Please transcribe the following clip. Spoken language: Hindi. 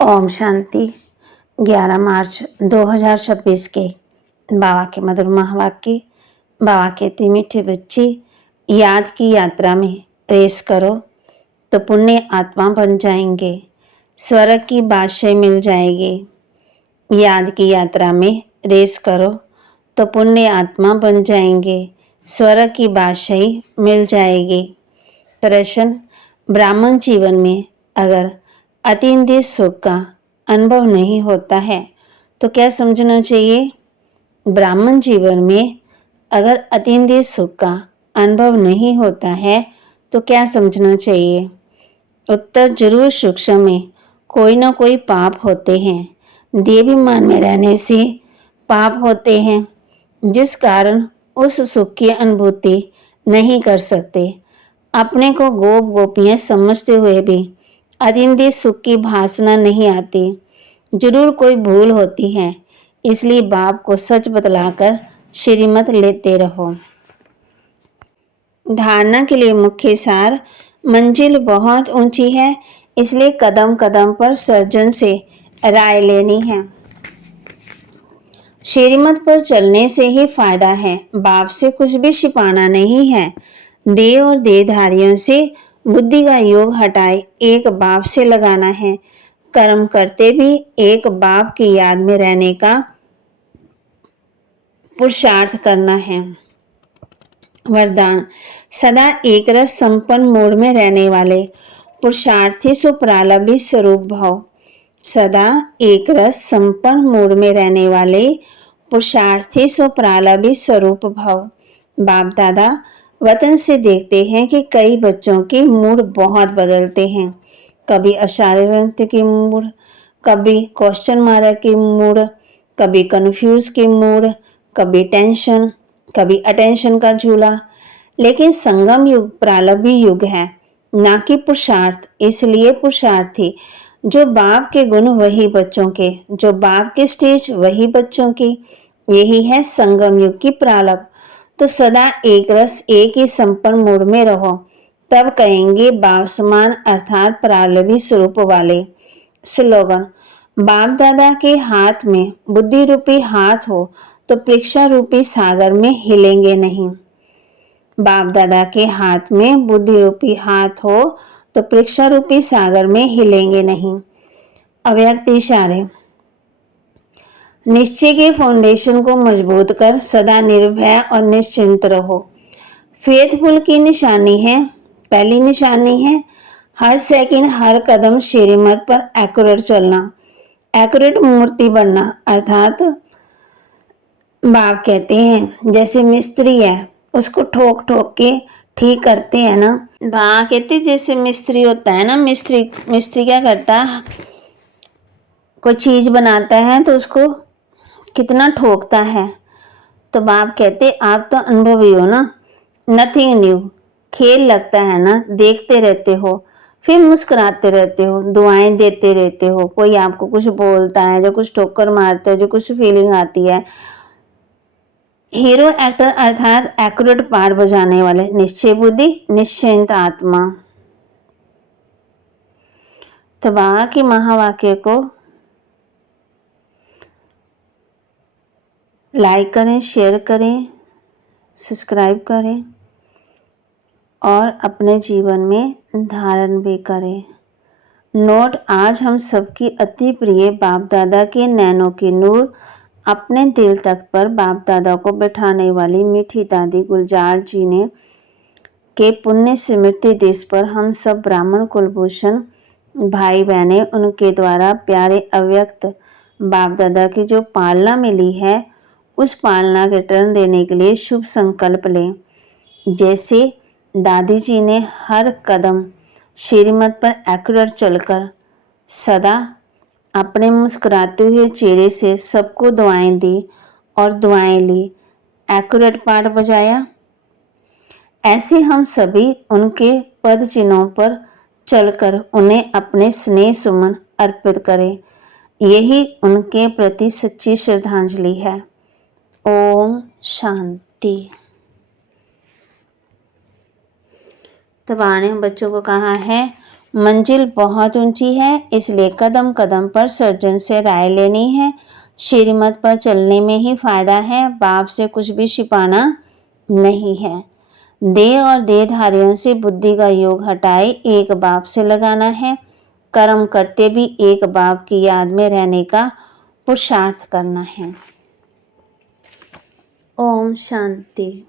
ओम शांति। 11 मार्च 2026 के बाबा के मधुर महावाक्य। बाबा कहते मीठे बच्चे, याद की यात्रा में रेस करो तो पुण्य आत्मा बन जाएंगे, स्वर्ग की बादशाही मिल जाएगी। याद की यात्रा में रेस करो तो पुण्य आत्मा बन जाएंगे, स्वर्ग की बादशाही मिल जाएगी। प्रश्न, ब्राह्मण जीवन में अगर अतीन्द्रिय सुख का अनुभव नहीं होता है तो क्या समझना चाहिए? ब्राह्मण जीवन में अगर अतीन्द्रिय सुख का अनुभव नहीं होता है तो क्या समझना चाहिए? उत्तर, जरूर सूक्ष्म में कोई ना कोई पाप होते हैं। देहाभिमान में रहने से पाप होते हैं, जिस कारण उस सुख की अनुभूति नहीं कर सकते। अपने को गोप गोपियां समझते हुए भी अतीन्द्रिय सुख की भासना नहीं आती। जरूर कोई भूल होती है, इसलिए बाप को सच बतलाकर श्रीमत लेते रहो। धारणा के लिए मुख्य सार, मंजिल बहुत ऊंची है, इसलिए कदम कदम पर सर्जन से राय लेनी है। श्रीमत पर चलने से ही फायदा है, बाप से कुछ भी छिपाना नहीं है। देह और देहधारियों से बुद्धि का योग हटाए एक बाप से लगाना है। कर्म करते भी एक बाप की याद में रहने का पुरुषार्थ करना है। वरदान, सदा एक रस संपन्न मूड में रहने वाले पुरुषार्थी सुप्रालंबित स्वरूप भव। सदा एक रस संपन्न मूड में रहने वाले पुरुषार्थी सुप्रालंबित स्वरूप भव। बाप दादा वतन से देखते हैं कि कई बच्चों के मूड बहुत बदलते हैं। कभी अशांत के मूड, कभी क्वेश्चन मार्क के मूड, कभी कंफ्यूज के मूड, कभी टेंशन, कभी अटेंशन का झूला। लेकिन संगम युग प्रारंभी युग है, ना कि पुरुषार्थ। इसलिए पुरुषार्थी जो बाप के गुण वही बच्चों के, जो बाप के स्टेज वही बच्चों की। यही है संगम युग की प्रारंभ। तो सदा एक रस एक ही संपन्न मूड में रहो, तब कहेंगे बाप समान अर्थात प्रारंभी स्वरूप वाले। स्लोगन, बाप दादा के हाथ में बुद्धि रूपी हाथ हो तो परीक्षा रूपी सागर में हिलेंगे नहीं। बाप दादा के हाथ में बुद्धि रूपी हाथ हो तो परीक्षा रूपी सागर में हिलेंगे नहीं। अव्यक्त इशारे, निश्चय के फाउंडेशन को मजबूत कर सदा निर्भय और निश्चिंत रहो। फेथफुल की निशानी है, पहली निशानी है हर सेकंड हर कदम श्रीमत पर एक्यूरेट चलना, एक्यूरेट मूर्ति बनना। अर्थात बाप कहते हैं जैसे मिस्त्री है, उसको ठोक ठोक के ठीक करते हैं ना। बाप कहते जैसे मिस्त्री होता है ना, मिस्त्री क्या करता है, कोई चीज बनाता है तो उसको कितना ठोकता है। तो बाप कहते आप तो अनुभवी हो ना, नथिंग न्यू, खेल लगता है ना, देखते रहते हो, फिर मुस्कुराते रहते हो, दुआएं देते रहते हो। कोई आपको कुछ बोलता है, जो कुछ ठोकर मारते हो, जो कुछ फीलिंग आती है। हीरो एक्टर अर्थात एक्यूरेट पार बजाने वाले, निश्चय बुद्धि, निश्चिंत आत्मा। तो बाबा के महावाक्य को लाइक करें, शेयर करें, सब्सक्राइब करें और अपने जीवन में धारण भी करें। नोट, आज हम सबकी अति प्रिय बाप दादा के नैनों की नूर अपने दिल तख्त पर बाप दादा को बैठाने वाली मीठी दादी गुलजार जी ने के पुण्य स्मृति दिवस पर हम सब ब्राह्मण कुलभूषण भाई बहनें उनके द्वारा प्यारे अव्यक्त बाप दादा की जो पालना मिली है, उस पालना के टर्न देने के लिए शुभ संकल्प लें। जैसे दादी जी ने हर कदम श्रीमत पर एक्यूरेट चलकर सदा अपने मुस्कुराते हुए चेहरे से सबको दुआएं दी और दुआएं ली, एक्यूरेट पाठ बजाया, ऐसे हम सभी उनके पद चिन्हों पर चलकर उन्हें अपने स्नेह सुमन अर्पित करें। यही उनके प्रति सच्ची श्रद्धांजलि है। ओम शांति। तो बाबा ने बच्चों को कहा है, मंजिल बहुत ऊंची है, इसलिए कदम कदम पर सर्जन से राय लेनी है। श्रीमत पर चलने में ही फायदा है, बाप से कुछ भी छिपाना नहीं है। देह और देहधारियों से बुद्धि का योग हटाए एक बाप से लगाना है। कर्म करते भी एक बाप की याद में रहने का पुरुषार्थ करना है। ओम शांति।